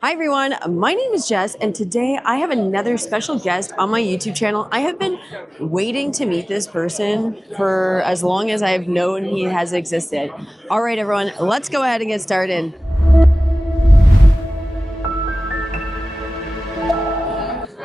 Hi everyone, my name is Jess, and today I have another special guest on my YouTube channel. I have been waiting to meet this person for as long as I've known he has existed. All right, everyone, let's go ahead and get started.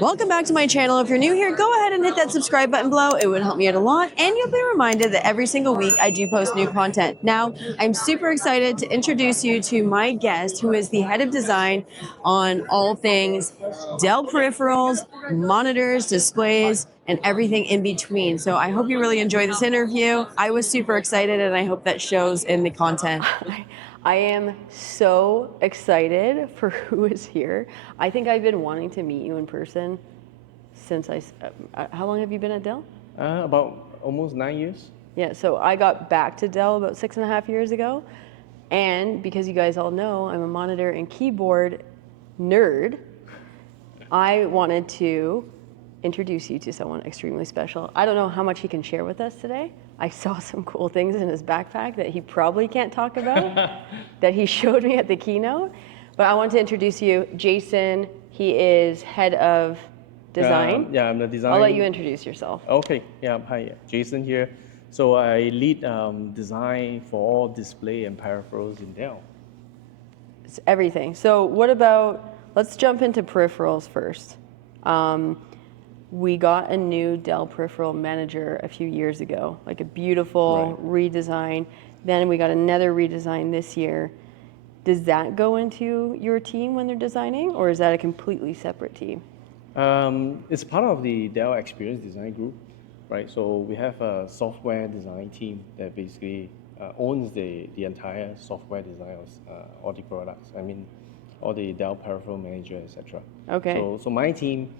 Welcome back to my channel. If you're new here, go ahead and hit that subscribe button below. It would help me out a lot, and you'll be reminded that every single week I do post new content. Now, I'm super excited to introduce you to my guest, who is the head of design on all things Dell peripherals, monitors, displays, and everything in between. So I hope you really enjoy this interview. I was super excited, and I hope that shows in the content. I am so excited for who is here. I think I've been wanting to meet you in person since how long have you been at Dell? About almost 9 years. Yeah, so I got back to Dell about 6.5 years ago. And because you guys all know, I'm a monitor and keyboard nerd, I wanted to introduce you to someone extremely special. I don't know how much he can share with us today. I saw some cool things in his backpack that he probably can't talk about that he showed me at the keynote. But I want to introduce you, Jason. He is head of design. Yeah, I'm the design. I'll let you introduce yourself. Okay, yeah, hi, Jason here. So I lead design for all display and peripherals in Dell. It's everything. So what about, let's jump into peripherals first. We got a new Dell peripheral manager a few years ago, like a beautiful redesign. Then we got another redesign this year. Does that go into your team when they're designing, or is that a completely separate team? It's part of the Dell Experience Design Group, right? So we have a software design team that basically owns the entire software design of all the products. I mean, all the Dell peripheral manager, etc. Okay. So my team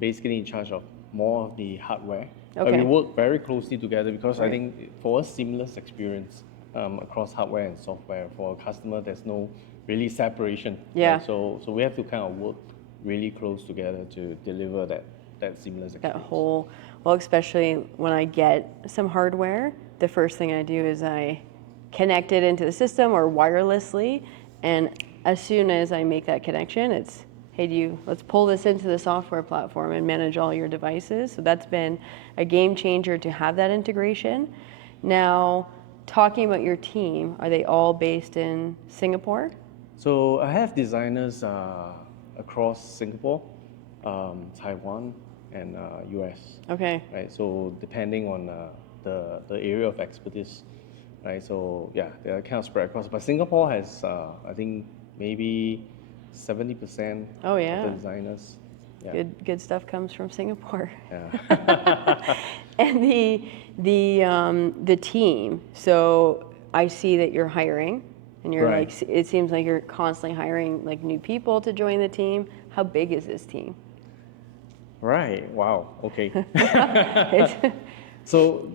basically in charge of more of the hardware. Okay. We work very closely together because I think for a seamless experience across hardware and software for a customer, there's no really separation. Yeah. Right? So we have to kind of work really close together to deliver that seamless experience. Well, especially when I get some hardware, the first thing I do is I connect it into the system or wirelessly, and as soon as I make that connection, it's, hey, let's pull this into the software platform and manage all your devices. So that's been a game changer to have that integration. Now, talking about your team, are they all based in Singapore? So I have designers across Singapore, Taiwan, and US. Okay. Right. So depending on the area of expertise, right. So yeah, they're kind of spread across. But Singapore has, I think, maybe 70% of the designers. Yeah. Good stuff comes from Singapore. Yeah. And the team. So I see that you're hiring, and you're like, it seems like you're constantly hiring like new people to join the team. How big is this team? Right. Wow. Okay. So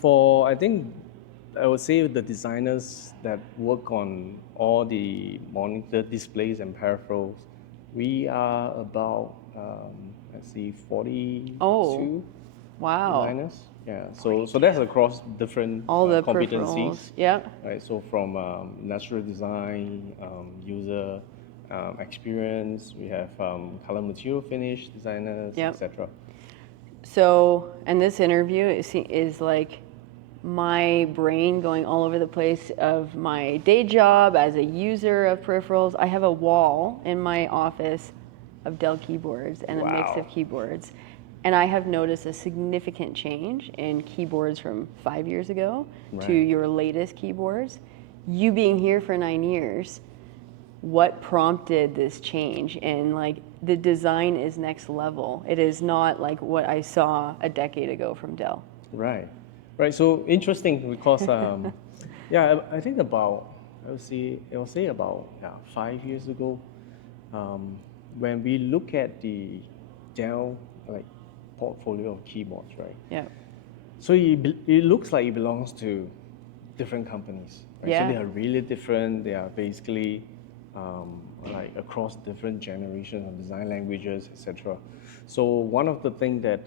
for I think I would say the designers that work on all the monitor displays and peripherals, we are about let's see, 42 designers. Yeah. So that's across different all the competencies. Yeah. Right. So from natural design, user experience, we have color material finish designers, etc. So, and this interview is like my brain going all over the place of my day job as a user of peripherals. I have a wall in my office of Dell keyboards and a mix of keyboards. And I have noticed a significant change in keyboards from 5 years ago to your latest keyboards. You being here for 9 years, what prompted this change? And like the design is next level. It is not like what I saw a decade ago from Dell. Right. So interesting because yeah, I think about I would say about 5 years ago, when we look at the Dell like portfolio of keyboards, right? Yeah. So it looks like it belongs to different companies. Right? Yeah. So they are really different. They are basically like across different generations of design languages, etc. So one of the things that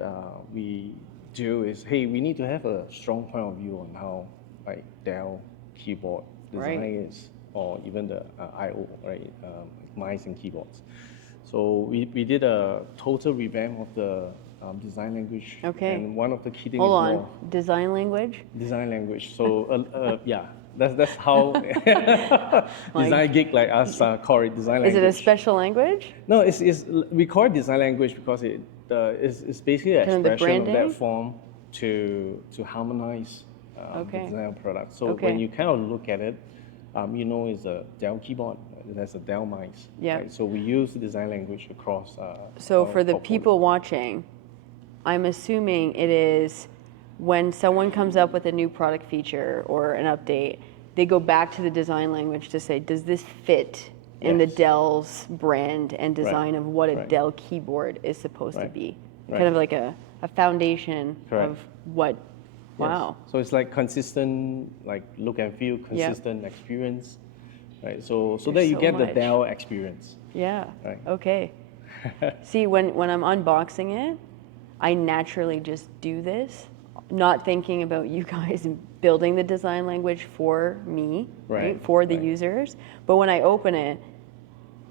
we do is, hey, we need to have a strong point of view on how Dell keyboard design is, or even the I/O, right? mice and keyboards. So we did a total revamp of the design language. Okay. And one of the key things Hold is on. more Design language? design language. So yeah, that's how design geek like us call it design Is language. it a special language? No, we call it design language because it's basically an Kind of the expression of branding? that form to harmonize Okay. the design product. So Okay. when you kind of look at it, you know it's a Dell keyboard, there's a Dell mice. Yeah. Right? So we use the design language across. So our for the portfolio. people watching, I'm assuming it is when someone comes up with a new product feature or an update, they go back to the design language to say, does this fit in the Yes. Dell's brand and design of what a Right. Dell keyboard is supposed to Right. be? Right. Kind of like a foundation Correct. of what, Yes. wow. So it's like consistent, like look and feel, consistent experience, right? So that There's you so get the much. Dell experience. Yeah, Right. okay. See, when I'm unboxing it, I naturally just do this, not thinking about you guys building the design language for me, Right, for the right. users. But when I open it,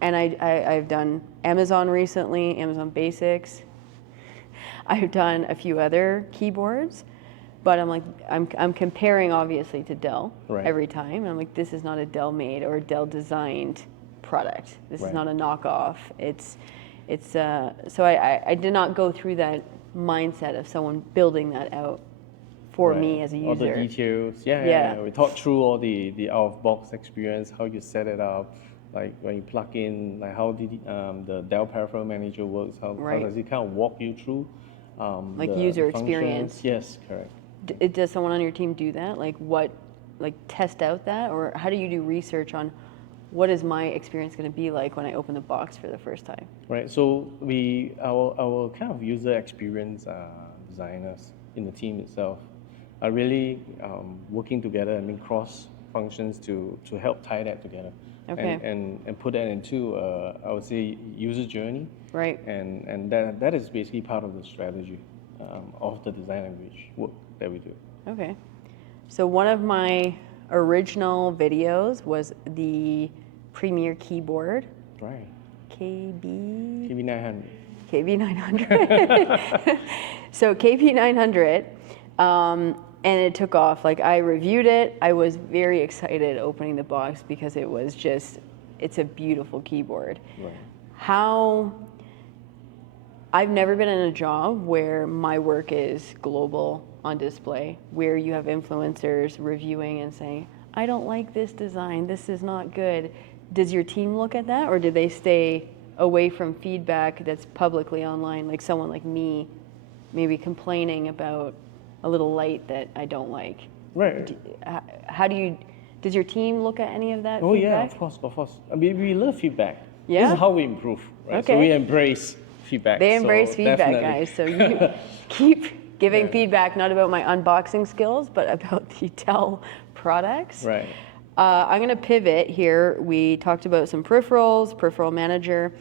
and I've done Amazon recently, Amazon Basics. I've done a few other keyboards, but I'm like, I'm comparing obviously to Dell Right. every time. I'm like, this is not a Dell made or a Dell designed product. This is Right. not a knockoff. So I did not go through that mindset of someone building that out for me Right. as a All the user. details. Yeah. We talked through all the out-of-box experience, how you set it up, like when you plug in, like how the Dell Peripheral Manager works, how Right. does it kind of walk you through Like the user functions. experience. Yes, correct. Does someone on your team do that? Like test out that, or how do you do research on what is my experience going to be like when I open the box for the first time? Right. So our kind of user experience designers in the team itself are really working together. I mean, cross functions to help tie that together. Okay. And put that into I would say user journey. Right. And that is basically part of the strategy of the design language work that we do. Okay. So one of my original videos was the Premier keyboard, Right. KB KB900. KB900. So KB900, and it took off. Like I reviewed it. I was very excited opening the box because it was just, it's a beautiful keyboard. Right. I've never been in a job where my work is global on display, where you have influencers reviewing and saying, I don't like this design, this is not good. Does your team look at that, or do they stay away from feedback that's publicly online, like someone like me maybe complaining about a little light that I don't like? Right. Does your team look at any of that Oh yeah, feedback? of course. I mean, we love feedback. Yeah? This is how we improve, right? Okay. So we embrace feedback. They embrace so feedback, definitely. guys. So you keep giving feedback, not about my unboxing skills, but about the Dell products. Right. I'm going to pivot here. We talked about some peripherals, peripheral manager.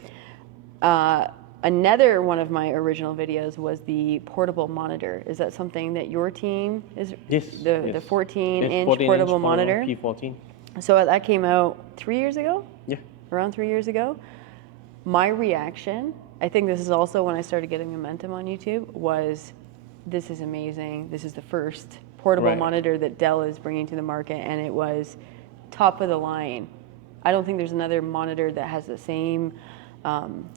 Another one of my original videos was the portable monitor. Is that something that your team is? Yes. The 14-inch 14-inch portable monitor. P14. So that came out 3 years ago? Yeah. Around 3 years ago. My reaction, I think this is also when I started getting momentum on YouTube, was this is amazing. This is the first portable Right. monitor that Dell is bringing to the market, and it was top of the line. I don't think there's another monitor that has the same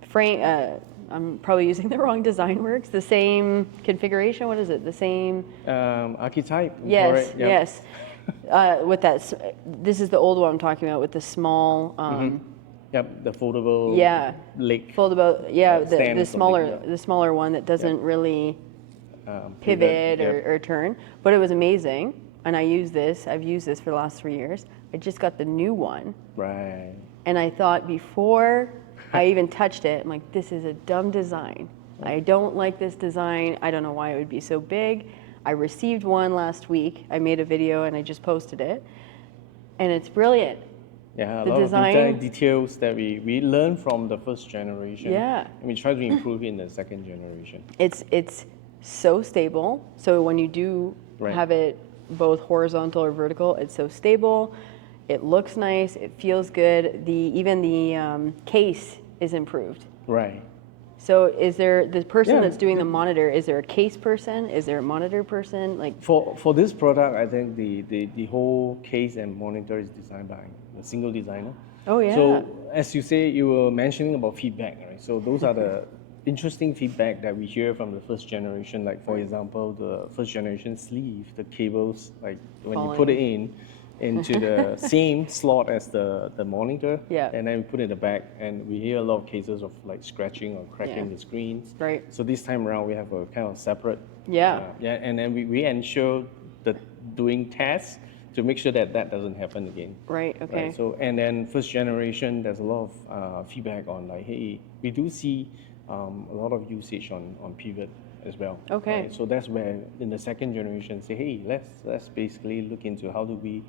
frame. I'm probably using the wrong design words. The same configuration. What is it? The same. Archetype. Yes. Correct. Yep. Yes. With that, this is the old one I'm talking about with the small. Yep. The foldable. Yeah. Leg. Foldable. Yeah. stand The from the- smaller, yeah. the smaller one that doesn't really pivot yep. or turn. But it was amazing, and I've used this for the last 3 years. I just got the new one, Right. and I thought before I even touched it, I'm like, this is a dumb design. I don't like this design. I don't know why it would be so big. I received one last week. I made a video and I just posted it, and it's brilliant. Yeah, a The lot design- of details that we learn from the first generation. Yeah. And we try to improve it in the second generation. It's so stable. So when you do Right. have it both horizontal or vertical, it's so stable. It looks nice. It feels good. Even the case is improved. Right. So is there the person Yeah. that's doing the monitor? Is there a case person? Is there a monitor person? Like For this product, I think the whole case and monitor is designed by a single designer. Oh, yeah. So as you say, you were mentioning about feedback, right? So those are the interesting feedback that we hear from the first generation. Like for example, the first generation sleeve, the cables, like when you put it into the same slot as the monitor, Yeah. and then we put it in the back, and we hear a lot of cases of like scratching or cracking the screens. Right. So this time around, we have a kind of separate. Yeah. And then we ensure that doing tests to make sure that that doesn't happen again. Right. Okay. Right. So and then first generation, there's a lot of feedback on like, hey, we do see a lot of usage on pivot as well. Okay. Right? So that's where in the second generation say, hey, let's basically look into how do we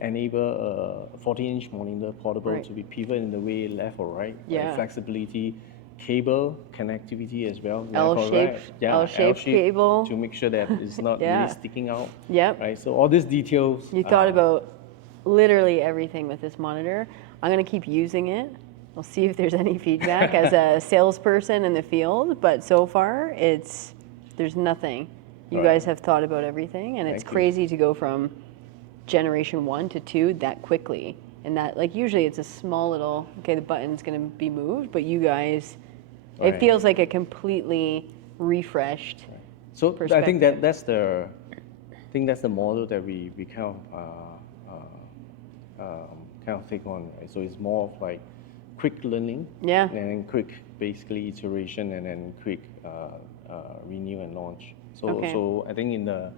enable a 40-inch monitor portable Right. to be pivot in the way left or right. Yeah. Right? Flexibility, cable connectivity as well. left or L-shape- right. Yeah, L-shaped cable. to make sure that it's not Yeah. really sticking out. Yep. Right. So all these details. You thought about literally everything with this monitor. I'm going to keep using it. We'll see if there's any feedback as a salesperson in the field, but so far there's nothing. You Right. guys have thought about everything, and it's Thank you. crazy to go from generation 1 to 2 that quickly. And that, like, usually it's a small little, okay, the button's going to be moved, but you guys, it Right. feels like a completely refreshed. So I think perspective. that's the model that we kind of take on. Right? So it's more of like quick learning, Yeah. and then quick basically iteration, and then quick renew and launch. So Okay. so I think in the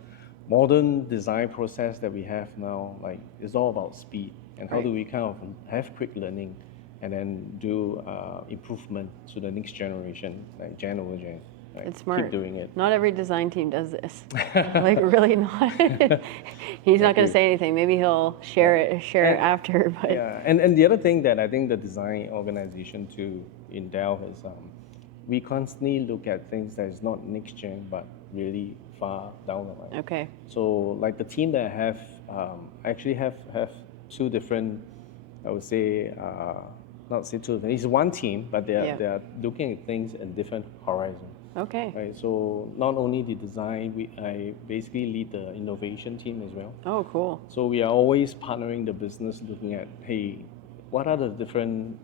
modern design process that we have now, like it's all about speed and how Right. do we kind of have quick learning and then do improvement to the next generation, like gen over gen. Right? It's smart. Keep doing it. Not every design team does this. Like, really not. He's not going to say anything. Maybe he'll share it after. But Yeah, and the other thing that I think the design organization too in Dell is we constantly look at things that is not next gen but really far down the line. okay. So like the team that I have, I actually have two different, I would say, not say two different. It's one team, but they are looking at things in different horizons. Okay. Right. So not only the design, I basically lead the innovation team as well. Oh, cool. So we are always partnering the business, looking at, hey, what are the different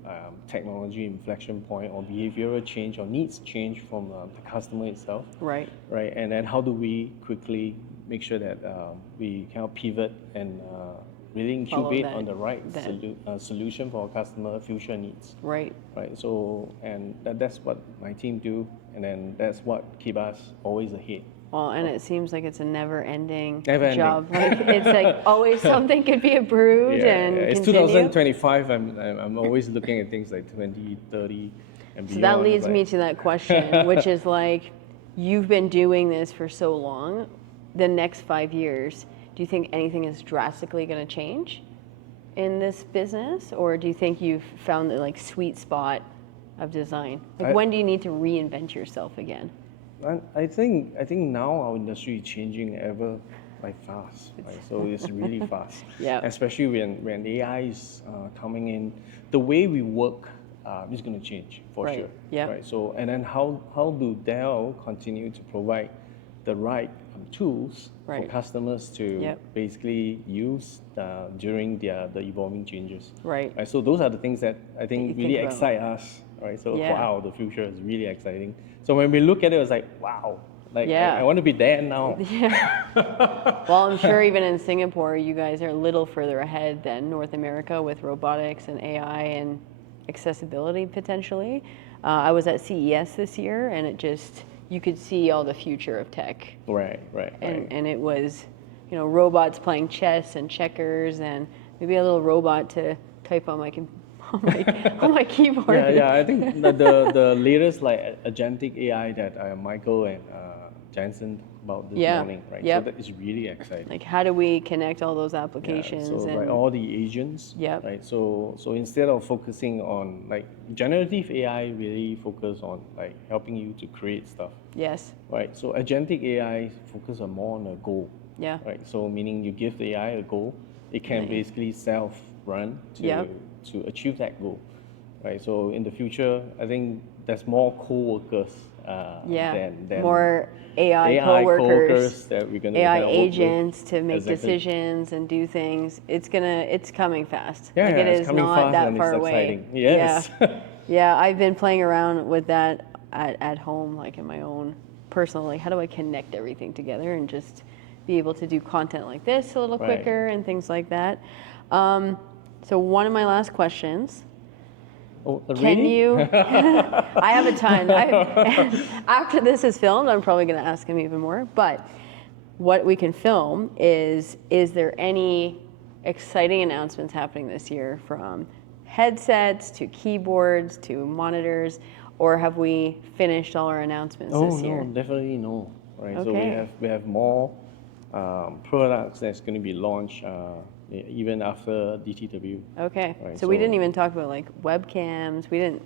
technology inflection point or behavioral change or needs change from the customer itself, Right. right? And then how do we quickly make sure that we kind of pivot and really incubate that- on the right that- solution for our customer future needs, Right. right? So and that's what my team do, and then that's what keep us always ahead. Well, and it seems like it's a never-ending Never-ending. job. Like, it's like always something could be improved and it's continue. 2025. I'm always looking at things like 2030 and beyond. So that leads like- me to that question, which is like, you've been doing this for so long. The next 5 years, do you think anything is drastically going to change in this business, or do you think you've found the like sweet spot of design? Like, when do you need to reinvent yourself again? I think now our industry is changing ever like fast, right? So it's really fast. Yeah. Especially when AI is coming in, the way we work is going to change for Right. sure. Yep. Right. So and then how do Dell continue to provide the right tools Right. for customers to Yep. basically use during the evolving changes. Right. Right. So those are the things that I you think think really about. excite us. Right. So Yeah. wow, the future is really exciting. So when we look at it, it's like wow, like Yeah. I want to be there now. Yeah. Well, I'm sure even in Singapore, you guys are a little further ahead than North America with robotics and AI and accessibility potentially. I was at CES this year, and you could see all the future of tech. Right. And it was, robots playing chess and checkers, and maybe a little robot to type on my on my keyboard. Yeah. I think the latest like agentic AI that Michael and Jason talked about this morning, right? Yep. So that is really exciting. Like, how do we connect all those Yeah, applications? so and like all the agents, Yep. right? So instead of focusing on like generative AI, really focus on like helping you to create stuff, yes, right? So agentic AI focus on more on a goal, yeah, right? So meaning you give the AI a goal, it can Right. basically self run to Yep. to achieve that goal, right? So in the future, I think there's more co-workers Yeah, than more AI AI coworkers, co-workers that we're gonna AI kind of work with. agents to make Exactly. decisions and do things. It's coming fast. Yeah, Like yeah, it it's is coming not fast that and far it's away. exciting. Yes. Yeah. Yeah, I've been playing around with that at home, like in my own personal, like how do I connect everything together and just be able to do content like this a little Right. quicker and things like that. So one of my last questions. Oh, Can really? you? I have a ton. After this is filmed, I'm probably going to ask him even more. But what we can film is there any exciting announcements happening this year from headsets to keyboards to monitors, or have we finished all our announcements Oh this year? no, definitely no. Right. So Okay. we have more products that's going to be launched even after DTW. Okay. Right, So we didn't so- even talk about like webcams. We didn't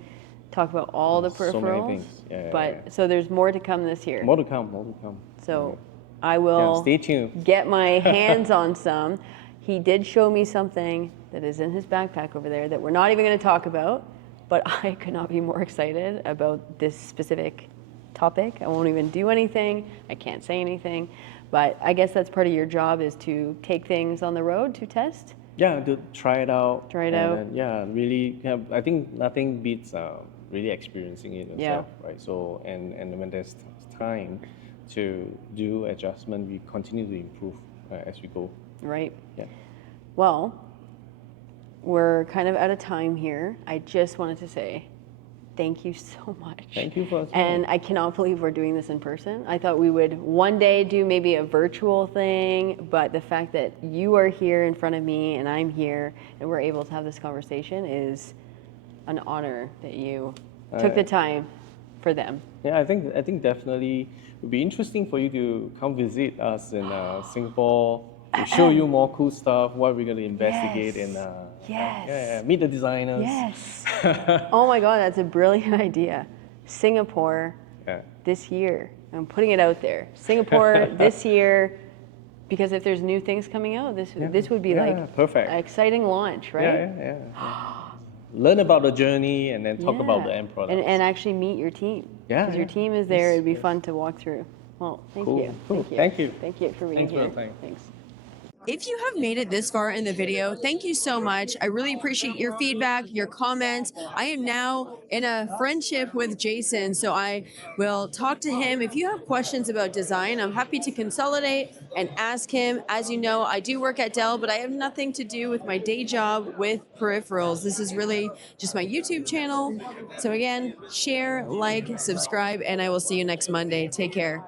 talk about all the peripherals. So many things. Yeah, but so there's more to come this year. More to come. More to come. So I will stay tuned. get my hands on some. He did show me something that is in his backpack over there that we're not even going to talk about, but I could not be more excited about this specific topic. I won't even do anything. I can't say anything. But I guess that's part of your job is to take things on the road to test. Yeah, to try it out. Try it and out. Then, yeah, really have. I think nothing beats really experiencing it yourself, right? So and when there's time to do adjustment, we continue to improve as we go. Right. Yeah. Well, we're kind of out of time here. I just wanted to say thank you so much. Thank you for. And I cannot believe we're doing this in person. I thought we would one day do maybe a virtual thing, but the fact that you are here in front of me and I'm here and we're able to have this conversation is an honor that you took the time for them. Yeah, I think definitely it would be interesting for you to come visit us in Singapore to show you more cool stuff, what we're going to investigate Yes. and meet the designers. Yes. Oh my God, that's a brilliant idea. Singapore this year. I'm putting it out there. Singapore this year, because if there's new things coming out, this would be like perfect. an exciting launch, right? Yeah. Learn about the journey and then talk about the end product. And actually meet your team. Yeah, Because your team is there. It'd be fun to walk through. Well, thank you. Cool. Thank you. Thank you. Thank you for being Thanks for here. your time. Thanks. If you have made it this far in the video, thank you so much. I really appreciate your feedback, your comments. I am now in a friendship with Jason, so I will talk to him. If you have questions about design, I'm happy to consolidate and ask him. As you know, I do work at Dell, but I have nothing to do with my day job with Peripherals. This is really just my YouTube channel. So again, share, like, subscribe, and I will see you next Monday. Take care.